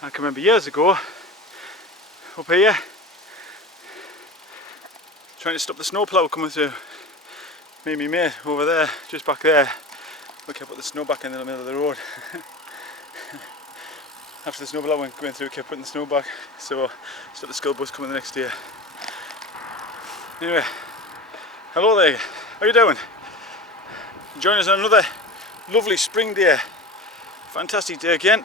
I can remember years ago, up here, trying to stop the snowplow coming through. Me and my mate over there, just back there, we kept putting the snow back in the middle of the road. After the snowplow went through, kept putting the snow back, so stop the school bus coming the next day. Anyway, hello there, how you doing? Join us on another lovely spring day. Fantastic day again.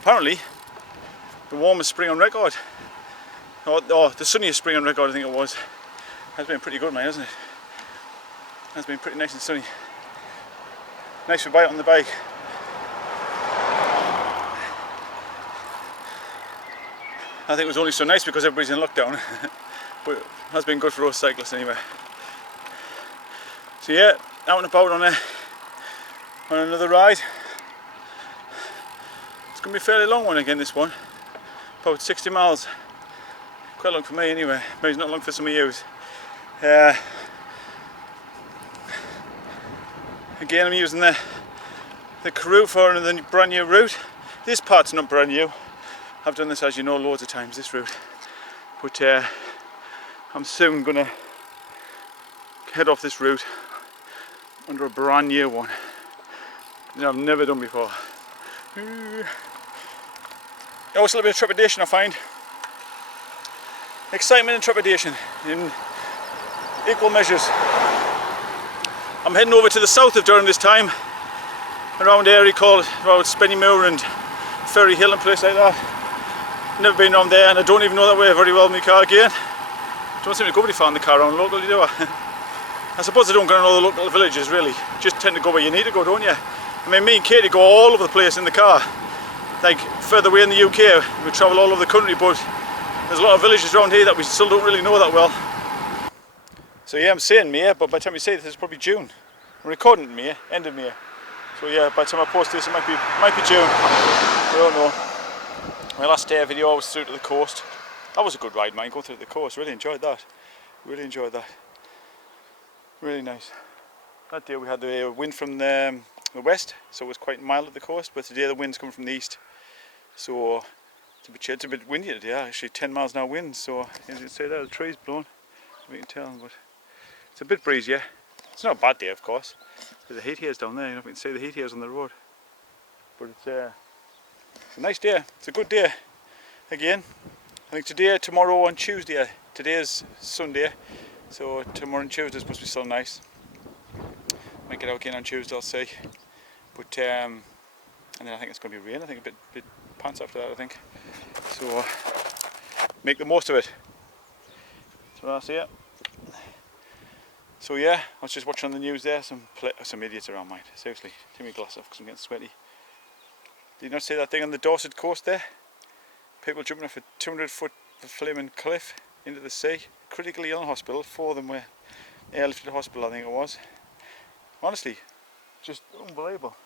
Apparently, the warmest spring on record. Or the sunniest spring on record, I think it was. Has been pretty good, mate, hasn't it? Has been pretty nice and sunny. Nice for a bite on the bike. I think it was only so nice because everybody's in lockdown. But it has been good for us cyclists anyway. So yeah, out and about on another ride. It's going to be a fairly long one again, this one. About 60 miles. Quite long for me anyway. Maybe it's not long for some of you. Again, I'm using the Karoo for the brand new route. This part's not brand new. I've done this, as you know, loads of times, this route. But I'm soon going to head off this route under a brand new one that I've never done before. Always a little bit of trepidation, I find. Excitement and trepidation in equal measures. I'm heading over to the south of Durham this time, around an area called Spennymoor and Ferry Hill and place like that. Never been around there, and I don't even know that way very well in my car again. Don't seem to go very far in the car around locally, do I? I suppose I don't go to all the local villages really. Just tend to go where you need to go, don't you? I mean, me and Katie go all over the place in the car. Like further away in the UK, we travel all over the country, but there's a lot of villages around here that we still don't really know that well. So yeah, I'm saying May, but by the time we say this, it's probably June. I'm recording May, end of May. So yeah, by the time I post this, it might be June. I don't know. My last day video I was through to the coast. That was a good ride, man, going through to the coast. Really enjoyed that. Really enjoyed that. Really nice. That day we had the wind from the west, so it was quite mild at the coast, but today the wind's coming from the east. So it's a bit windy today, actually 10 miles an hour wind, so as you can see there, the tree's blowing, you can tell, but it's a bit breezy, yeah. It's not a bad day, of course. There's the heat haze down there, you know, you can see the heat haze on the road. But it's a nice day, it's a good day. Again, I think today, tomorrow and Tuesday, today is Sunday, so tomorrow and Tuesday is supposed to be still nice. Might get out again on Tuesday, I'll see. But, and then I think it's going to be rain, I think a bit pants after that, I think. So, make the most of it. That's what I see it. So yeah, I was just watching on the news there, some idiots around, mate. Seriously, take my glass off because I'm getting sweaty. Did you not see that thing on the Dorset coast there? People jumping off a 200-foot flaming cliff into the sea. Critically ill in hospital, 4 of them were airlifted to hospital, I think it was. Honestly, just unbelievable.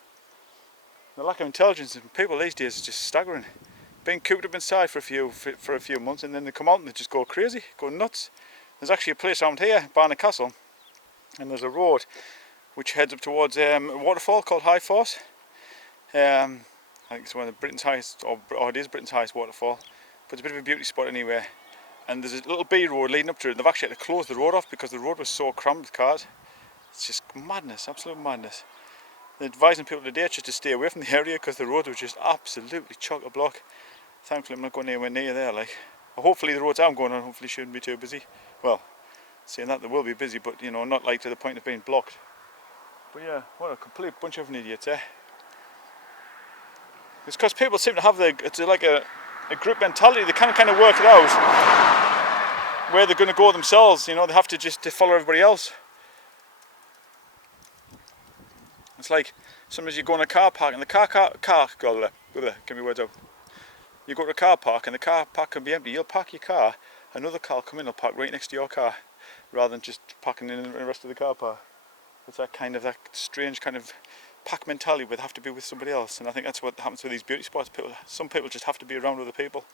The lack of intelligence in people these days is just staggering. Being cooped up inside for a few months, and then they come out and they just go crazy, go nuts. There's actually a place around here, Barnard Castle, and there's a road which heads up towards a waterfall called High Force. I think it's one of Britain's highest, or it is Britain's highest waterfall, but it's a bit of a beauty spot anyway. And there's a little B road leading up to it, and they've actually had to close the road off because the road was so crammed with cars. It's just madness, absolute madness. They're advising people today just to stay away from the area because the road was just absolutely chock-a-block. Thankfully I'm not going anywhere near there, like. Hopefully the roads I'm going on hopefully shouldn't be too busy. Well, saying that they will be busy, but you know, not like to the point of being blocked. But yeah, what a complete bunch of idiots, eh? It's because people seem to have it's like a group mentality. They kind of work it out where they're going to go themselves, you know, they have to just follow everybody else. It's like sometimes you go in a car park and the car get me words out. You go to a car park and the car park can be empty. You'll park your car, another car will come in and park right next to your car, rather than just parking in the rest of the car park. It's that strange kind of pack mentality where they have to be with somebody else, and I think that's what happens with these beauty spots. Some people just have to be around other people.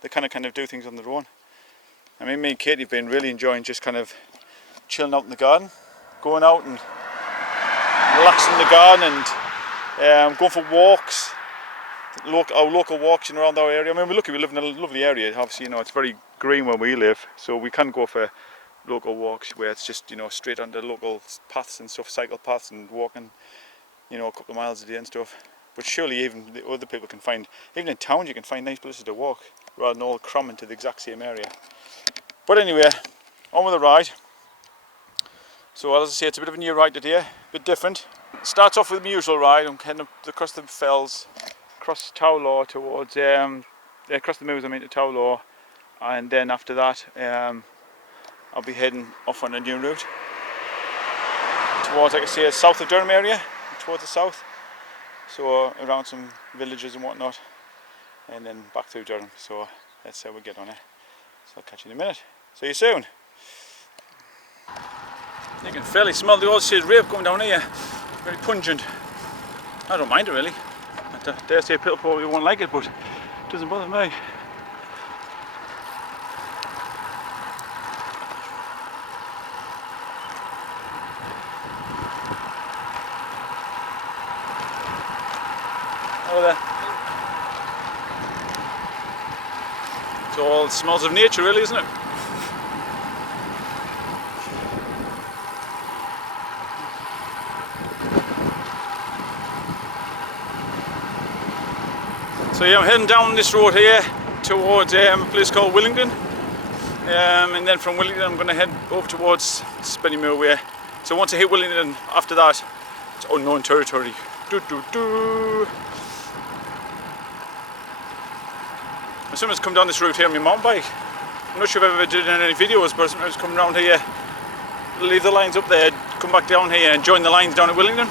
They kind of do things on their own. I mean, me and Katie have been really enjoying just kind of chilling out in the garden, going out and relaxing in the garden and going for walks. our local walks in around our area. I mean, we're lucky we live in a lovely area. Obviously, you know, it's very green where we live, so we can go for local walks where it's just, you know, straight onto local paths and stuff, cycle paths, and walking, you know, a couple of miles a day and stuff. But surely even the other people can find, even in towns you can find nice places to walk rather than all cram into the exact same area. But anyway, on with the ride. So as I say, it's a bit of a new ride today, a bit different. It starts off with my usual ride. I'm heading up across the fells, across Towlaw towards, across the moors I mean to Towlaw, and then after that I'll be heading off on a new route towards, like I say, south of Durham area, towards the south. So around some villages and whatnot, and then back through Durham. So that's how we get on it. So I'll catch you in a minute. See you soon. You can fairly smell the old shit rape going down here. Very pungent. I don't mind it really. I dare say people probably won't like it, but it doesn't bother me. Hello there. It's all smells of nature really, isn't it? So yeah, I'm heading down this road here towards a place called Willingdon, and then from Willingdon I'm going to head over towards Spennymoor way. So once I hit Willingdon, after that it's unknown territory. Someone's come down this route here on my mountain bike. I'm not sure if I've ever did any videos, but sometimes come around here, leave the lines up there, come back down here and join the lines down at Willingdon.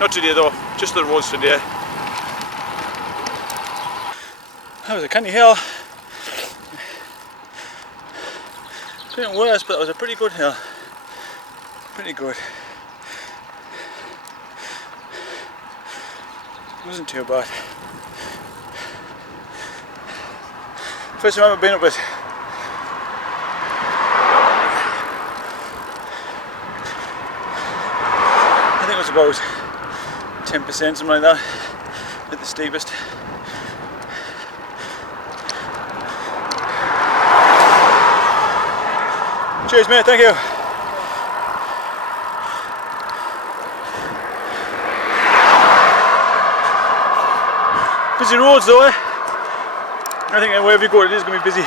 Not today though, just the roads today. That was a canny hill. Couldn't worse, but that was a pretty good hill. Pretty good. Wasn't too bad. First time I've ever been up it. I think it was about 10%, something like that, at the steepest. Cheers mate, thank you. Busy roads though, eh? I think wherever you go it is going to be busy.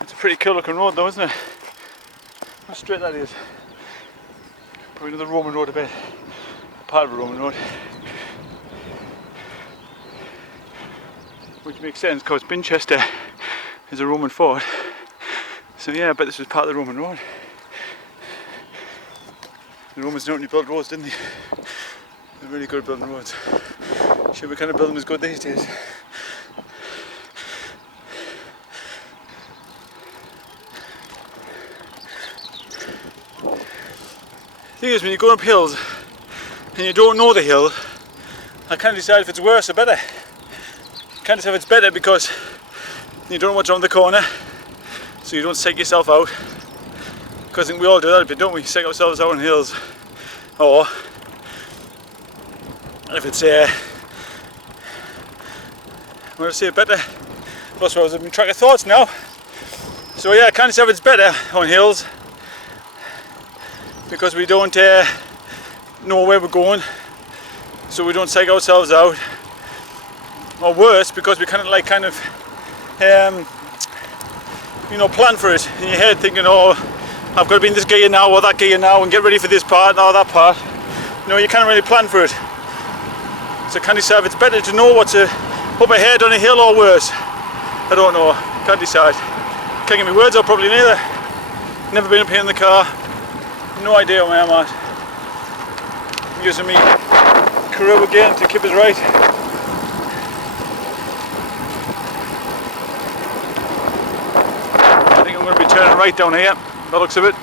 It's a pretty cool looking road though, isn't it? How straight that is. Probably another Roman road a bit. Part of a Roman road. Which makes sense because Binchester is a Roman fort. So yeah, I bet this was part of the Roman road. The Romans didn't only build roads, didn't they? They're really good at building roads. Sure, we kind of build them as good these days. The thing is, when you go up hills and you don't know the hill, I can't decide if it's worse or better. Can't decide if it's better because you don't know what's around the corner, so you don't psych yourself out. Because I think we all do that a bit, don't we? Psych ourselves out on hills. Or if it's I'm going to say better. Plus, I was in track of thoughts now. So yeah, I can't decide if it's better on hills because we don't know where we're going, so we don't psych ourselves out. Or worse, because we kind of you know, plan for it in your head, thinking, oh, I've got to be in this gear now or that gear now and get ready for this part or that part. No, you can't really plan for it. So can't decide if it's better to know what's up ahead on a hill or worse. I don't know, can't decide. Can't get my words out properly neither. Never been up here in the car. No idea where I'm at. I'm using me Karoo again to keep us right. I think I'm going to be turning right down here, by the looks of it.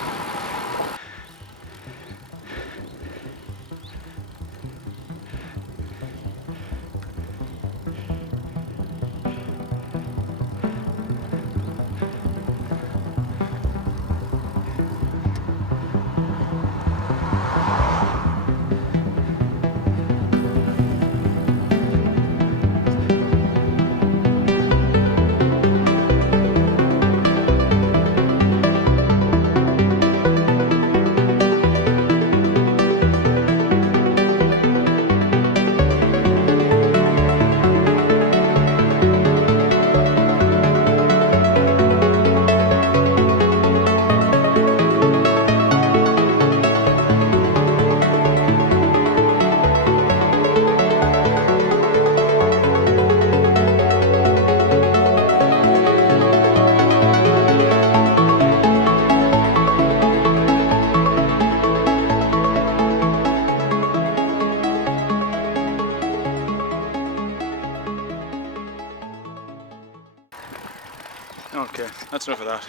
that's enough of that.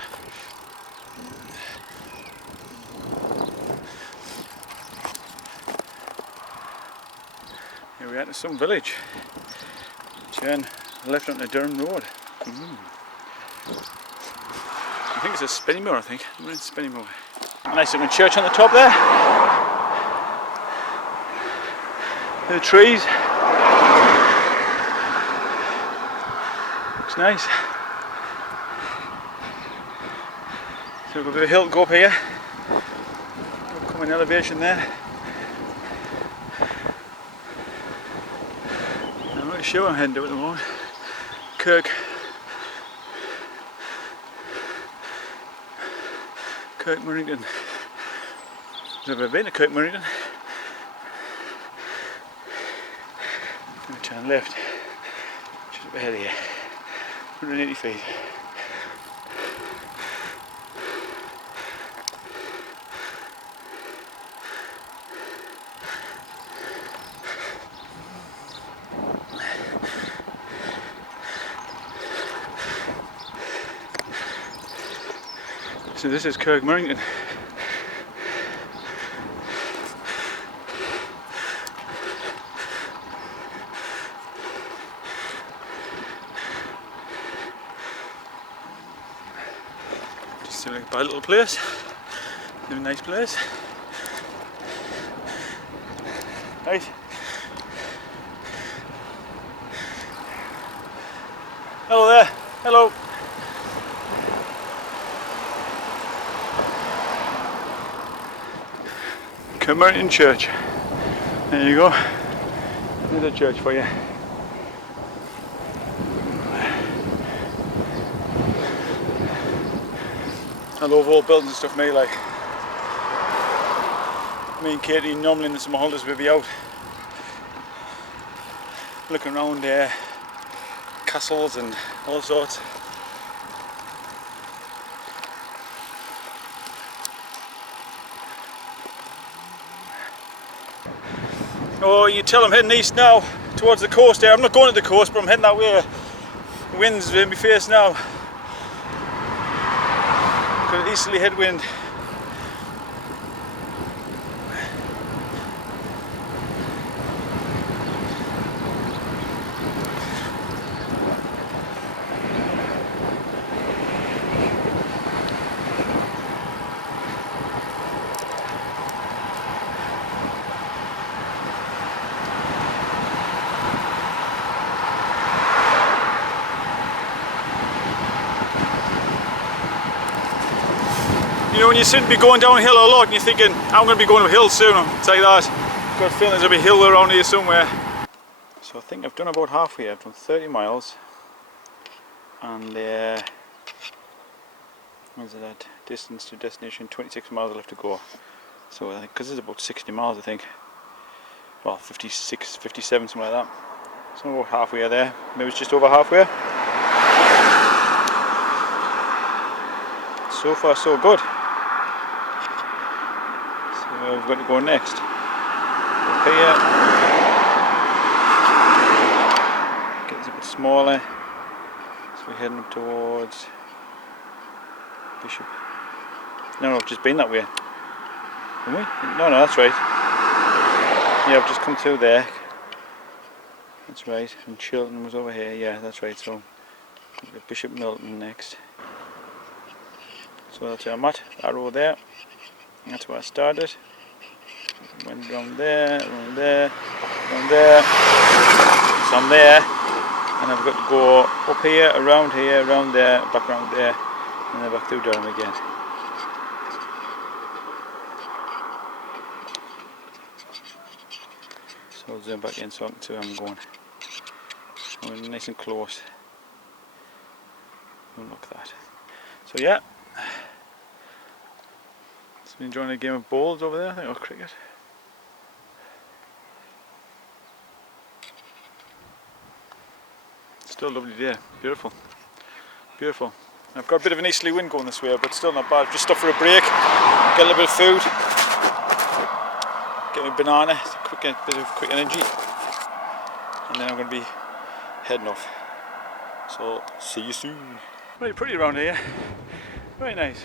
Here we are to some village. Turn left onto Durham Road. I think it's a Spennymoor, I think. We're in Spennymoor. A nice looking church on the top there. The trees. Looks nice. So we've got a bit of a hill to go up here. Come in elevation there. I'm not sure I'm heading to at the moment. Kirkmerrington. I've never been to Kirkmerrington. I'm going to turn left. Just up ahead of here. 180 feet. So this is Kirkmerrington. Just like a little place, a nice place. Right. Hello there. Hello. Hammerhead Church. There you go. There's a church for you. I love old buildings and stuff, mate. Like, me and Katie normally in the summer holidays we'll be out looking around castles and all sorts. Oh, you tell I'm heading east now towards the coast there. I'm not going to the coast, but I'm heading that way. The wind's in my face now. Got an easterly headwind. You know, when you seem to be going downhill a lot and you're thinking, I'm going to be going uphill soon, it's like that. I've got a feeling there's a bit of hill around here somewhere. So I think I've done about halfway. I've done 30 miles and what is it at? Distance to destination, 26 miles left to go. So I think, because it's about 60 miles I think, well 56, 57, something like that. So I'm about halfway there, maybe it's just over halfway. So far so good. So we've got to go next. Up here. Gets a bit smaller. So we're heading up towards Bishop. No, I've just been that way. Haven't we? No, that's right. Yeah, I've just come through there. That's right. And Chilton was over here. Yeah, that's right. So Bishop Milton next. So that's where I'm at, that road there. That's where I started. Went round there, round there, round there. So I'm there, and I've got to go up here, around there, back around there, and then back through Durham again. So I'll zoom back in so I can see where I'm going. I'm nice and close. Don't look at that. So yeah. Been enjoying a game of bowls over there, I think, or cricket. Still a lovely day, beautiful, beautiful. I've got a bit of an easterly wind going this way, but still not bad. Just stop for a break, get a little bit of food, get me a banana, get a bit of quick energy, and then I'm going to be heading off. So see you soon. Very pretty around here. Very nice.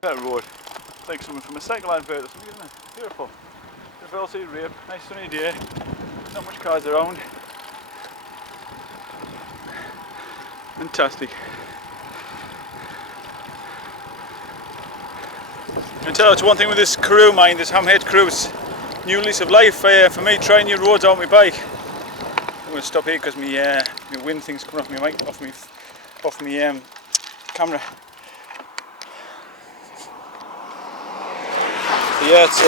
That road, it's like something from a cycle advert or something, isn't it? Beautiful. The Velocity Rape, nice sunny day, not much cars around. Fantastic. I can tell it's one thing with this Karoo mine, this Hammerhead Karoo, it's new lease of life for me, trying new roads on my bike. I'm going to stop here because my wind thing's coming off my mic, off my camera. Yeah, it's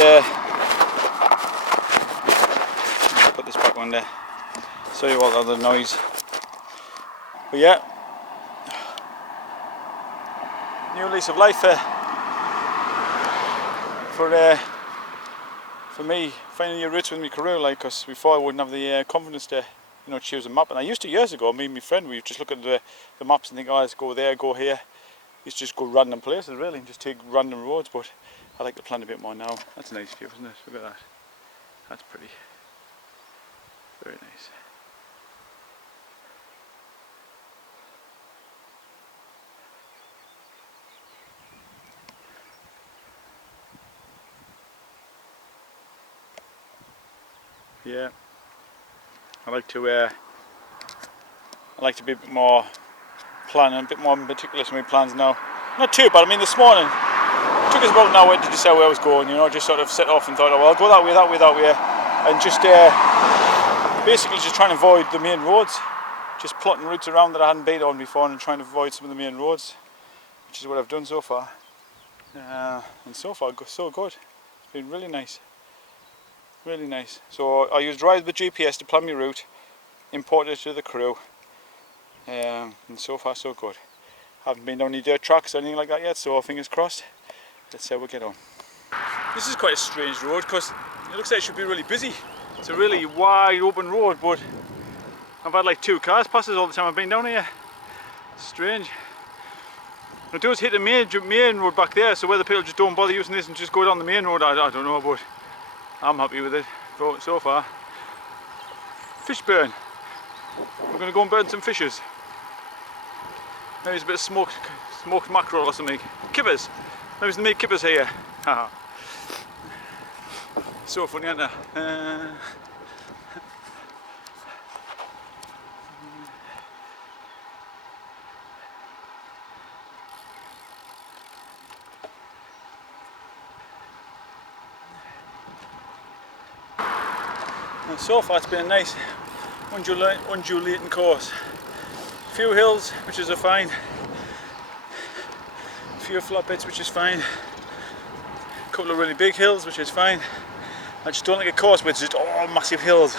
put this back on there. Sorry about all the noise. But yeah, new lease of life for me, finding new routes with my Karoo, like, because before I wouldn't have the confidence to, you know, choose a map. And I used to years ago. Me and my friend, we would just look at the maps and think, oh, let's go there, go here. Used to just go random places really and just take random roads, but I like to plan a bit more now. That's a nice view, isn't it? Look at that. That's pretty. Very nice. Yeah. I like to be a bit more planning, a bit more meticulous in my plans now. Not too bad. I mean, this morning it took us about an hour to decide where I was going, you know, just sort of set off and thought, oh, well, I'll go that way, and just basically just trying to avoid the main roads, just plotting routes around that I hadn't been on before and trying to avoid some of the main roads, which is what I've done so far. And so far, so good. It's been really nice. Really nice. So I used Ride with GPS to plan my route, imported it to the Karoo, and so far so good. Haven't been down any dirt tracks or anything like that yet, so fingers crossed. Let's see how we get on. This is quite a strange road because it looks like it should be really busy. It's a really wide open road, but I've had like 2 cars passes all the time I've been down here. Strange. It does hit the main road back there, so whether people just don't bother using this and just go down the main road, I don't know, but I'm happy with it so far. Fish burn. We're going to go and burn some fishes. Maybe it's a bit of smoked mackerel or something. Kippers. Maybe they make kippers here. So funny, aren't they? And so far it's been a nice undulating course. A few hills, which is fine. A few flat bits, which is fine. A couple of really big hills, which is fine. I just don't like a course where it's just all massive hills.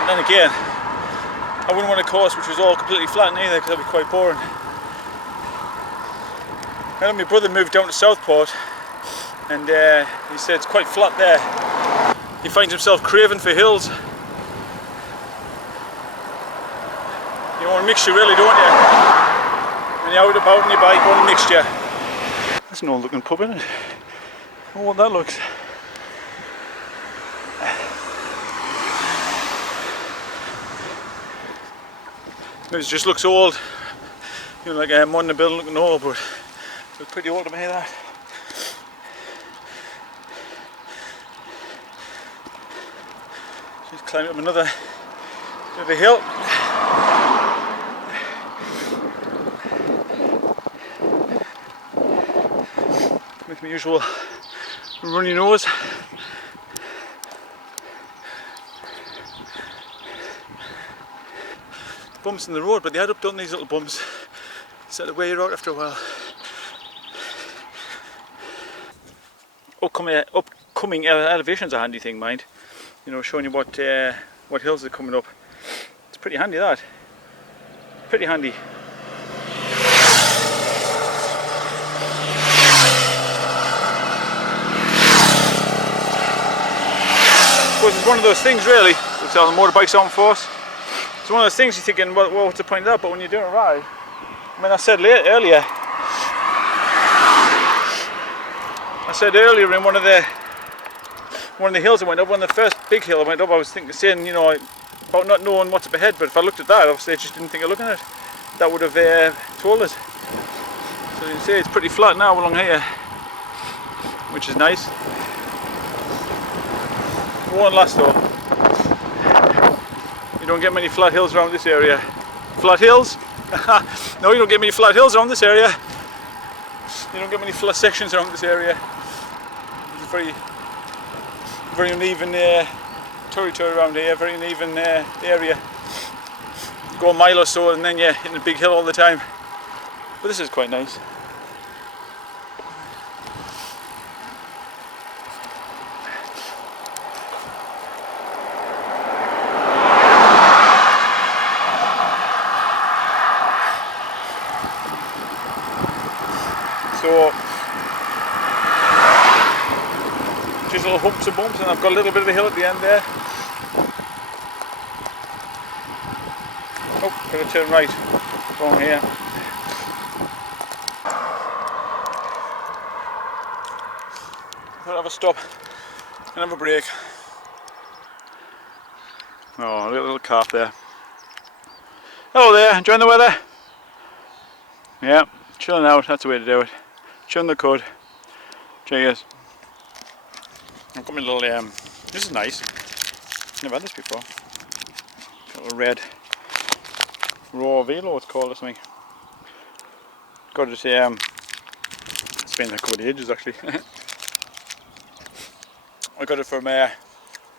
And then again, I wouldn't want a course which was all completely flat either, because that'd be quite boring. I know my brother moved down to Southport, and he said it's quite flat there. He finds himself craving for hills. You want a mixture really, don't you? When you're out about on your bike, you want a mixture. That's an old looking pub, isn't it? Oh, what that looks. It just looks old. You know, like a modern building looking old, but it looks pretty old to me, that. Just climb up another hill. With my usual runny nose. Bumps in the road, but they had up done these little bumps. Set away you're out after a while. Upcoming coming elevation's a handy thing, mind. You know, showing you what hills are coming up. It's pretty handy, that. Pretty handy. I suppose it's one of those things, really. Looks like the motorbike's on force. It's one of those things you're thinking, well, what's the point of that? But when you're doing a ride, I mean, I said earlier in one of the hills I went up, one of the first big hill I went up, I was saying, you know, about not knowing what's up ahead. But if I looked at that, obviously I just didn't think of looking at it. That would have told us. So you can see it's pretty flat now along here, which is nice. It won't last though. You don't get many flat hills around this area. Flat hills? No, you don't get many flat hills around this area. You don't get many flat sections around this area. It's very, very uneven territory around here, very uneven area. You go a mile or so and then you're hitting a big hill all the time. But this is quite nice. So, just little humps and bumps, and I've got a little bit of a hill at the end there. Oh, gotta turn right, going here. I'll have a stop and have a break. Oh, little calf there. Hello there, enjoying the weather? Yeah, chilling out, that's the way to do it. Chewing the cud. Cheers. I've got my little, this is nice. Never had this before. Got a little red raw velo, it's called or something. Got it, it's been a couple of ages actually. I got it from the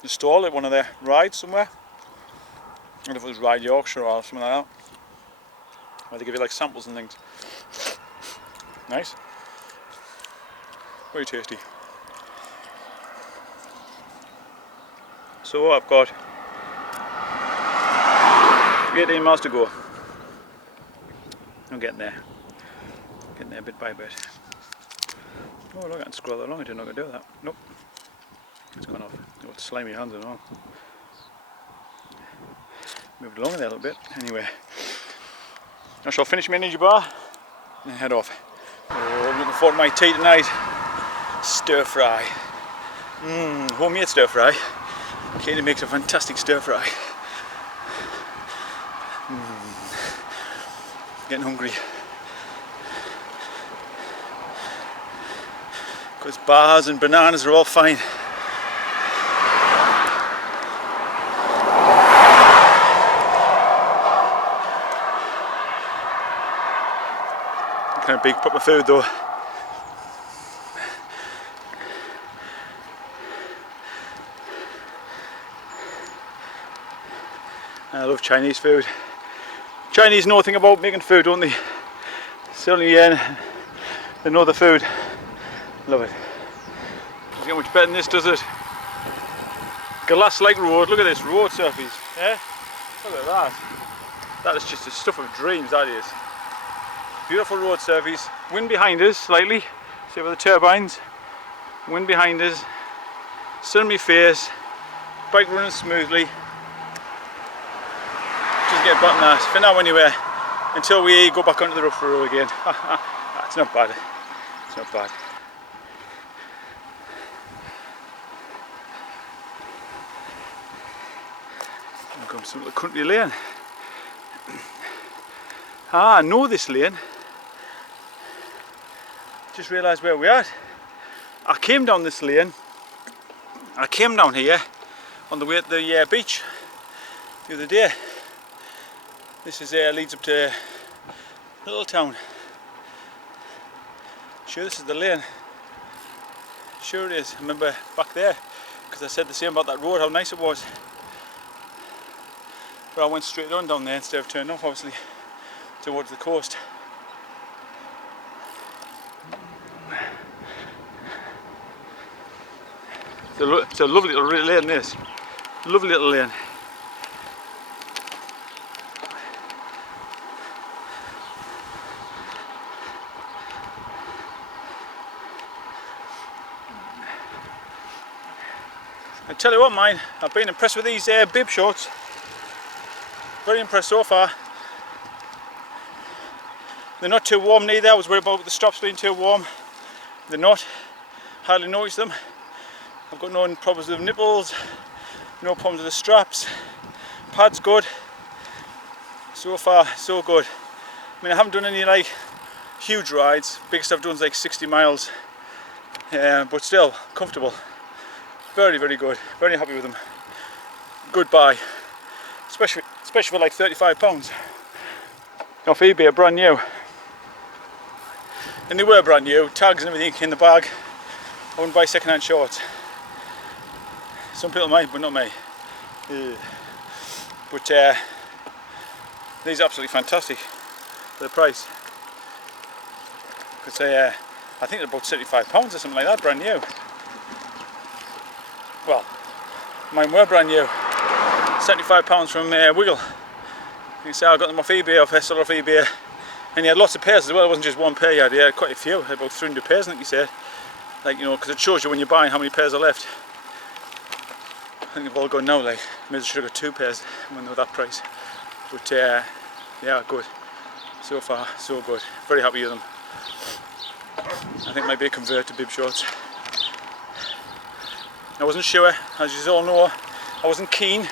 stall at one of their rides somewhere. I don't know if it was Ride Yorkshire or something like that. Where they give you like samples and things. Nice. Very tasty. So I've got 18 miles to go. I'm getting there. Getting there bit by bit. Oh look, I can scroll that along. I didn't know I could do that. Nope. It's gone off. I've got slimy hands and all. Moved along there a little bit. Anyway. I shall finish my energy bar and head off. Oh, I'm looking forward to my tea tonight. Stir fry. Homemade stir fry. Katie makes a fantastic stir fry. Getting hungry. Because bars and bananas are all fine. Kind of big proper food though. I love Chinese food. Chinese know nothing about making food, don't they? Certainly, they know the food. Love it. Doesn't get much better than this, does it? Glass-like road. Look at this road surface. Yeah? Look at that. That is just the stuff of dreams. That is. Beautiful road surface. Wind behind us slightly. See over the turbines. Wind behind us. Sun in my face. Bike running smoothly. Just get button that for now anyway, until we go back onto the rough road again. It's not bad. It's not bad. I've got some little country lane. I know this lane. Just realised where we're at. I came down this lane. I came down here on the way to the beach the other day. This is leads up to Little Town. Sure, this is the lane. Sure it is. I remember back there, because I said the same about that road, how nice it was. But I went straight on down there instead of turning off, obviously, towards the coast. It's a lovely little lane, this. Lovely little lane. I tell you what, mine, I've been impressed with these bib shorts. Very impressed so far. They're not too warm neither. I was worried about the straps being too warm. They're not. Hardly noticed them. I've got no problems with the nipples, no problems with the straps. Pad's good. So far, so good. I mean, I haven't done any like huge rides. Biggest I've done is like 60 miles. But still, comfortable. Very, very good. Very happy with them. Good buy. Especially for like £35. Off eBay, brand new. And they were brand new, tags and everything in the bag. I wouldn't buy second-hand shorts. Some people might, but not me. But these are absolutely fantastic for the price. Because I think they're about £75 or something like that, brand new. Well, mine were brand new. £75 from Wiggle. You can see I got them off eBay, off eBay. And he had lots of pairs as well. It wasn't just one pair he had quite a few. He had about 300 pairs, I think he said. Like, you know, because it shows you when you're buying how many pairs are left. I think they've all gone now, like, maybe I should have got 2 pairs when they were that price. But yeah, good. So far, so good. Very happy with them. I think maybe a convert to bib shorts. I wasn't sure, as you all know, I wasn't keen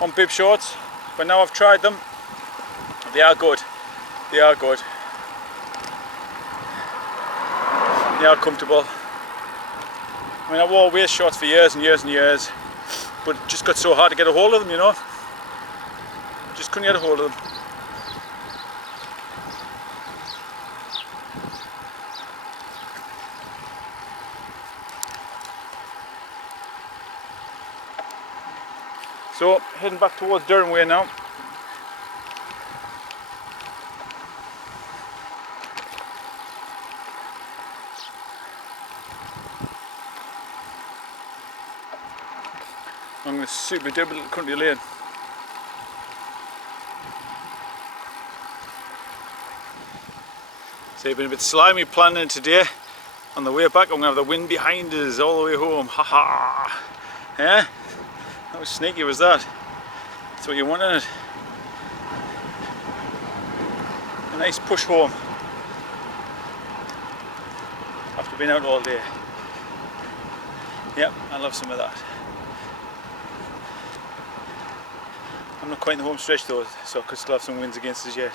on bib shorts, but now I've tried them. They are good. They are good. They are comfortable. I mean, I wore waist shorts for years and years and years, but it just got so hard to get a hold of them, you know. Just couldn't get a hold of them. So, heading back towards Durham way now. I'm going to super duper little country lane. So I've been a bit slimy planning today. On the way back I'm going to have the wind behind us all the way home. Ha ha! Yeah? How sneaky was that? That's what you want in it. A nice push home. After being out all day. Yep, I love some of that. I'm not quite in the home stretch though, so I could still have some winds against us yet.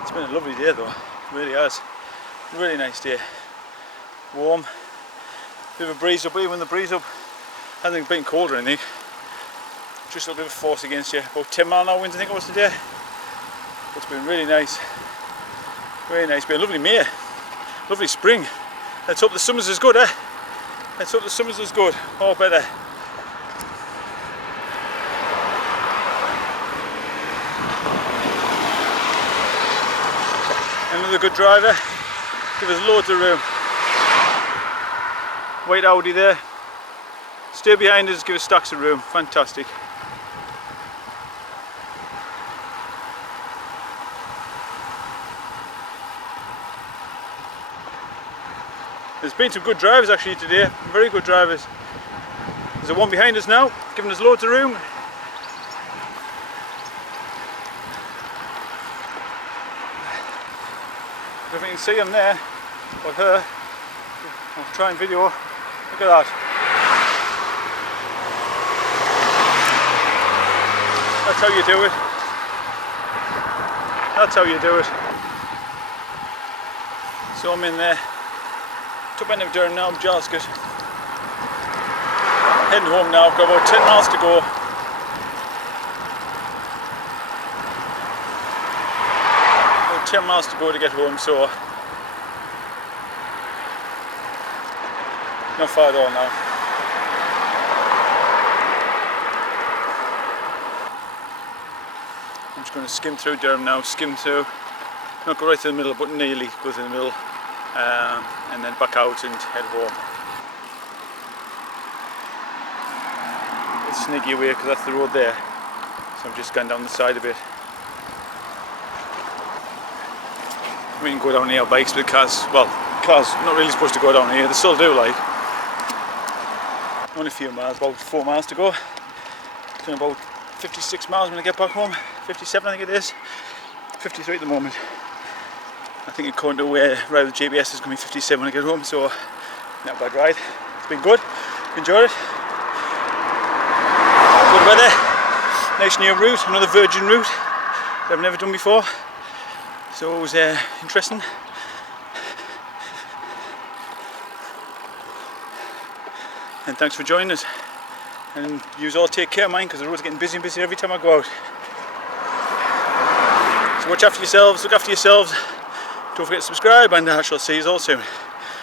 It's been a lovely day though, it really has. Really nice day. Warm. Bit of a breeze up, even the breeze up hasn't been cold or anything. Just a little bit of force against you. About 10 mile an hour winds I think it was today. But it's been really nice. Very nice. Been a lovely May. Lovely spring. Let's hope the summer's as good, eh? Let's hope the summer's as good, or better. Another good driver. Give us loads of room. White Audi there. Stay behind us, give us stacks of room. Fantastic. There's been some good drivers actually today, very good drivers. There's a one behind us now, giving us loads of room. I don't know if you can see him there, or her. I'll try and video. Look at that. That's how you do it. That's how you do it. So I'm in there. Top end of Durham now, Jalscott. Heading home now, I've got about 10 miles to go. About 10 miles to go to get home, so not far at all now. I'm just going to skim through Durham now, skim through. Not go right to the middle, but nearly go to the middle, and then back out and head home. It's sneaky away because that's the road there, so I'm just going down the side a bit. We can go down here, bikes, but cars not really supposed to go down here. They still do, like. Only a few miles, about 4 miles to go. Doing about 56 miles when I get back home. 57 I think it is. 53 at the moment. I think according to where the GPS is going to be 57 when I get home, so not a bad ride. It's been good. Enjoyed it. Good weather. Nice new route, another virgin route that I've never done before. So it was interesting. And thanks for joining us. And you all take care of mine because the road's getting busier and busier every time I go out. So watch after yourselves, look after yourselves. Don't forget to subscribe, and I shall see you all soon.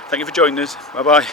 Thank you for joining us. Bye bye.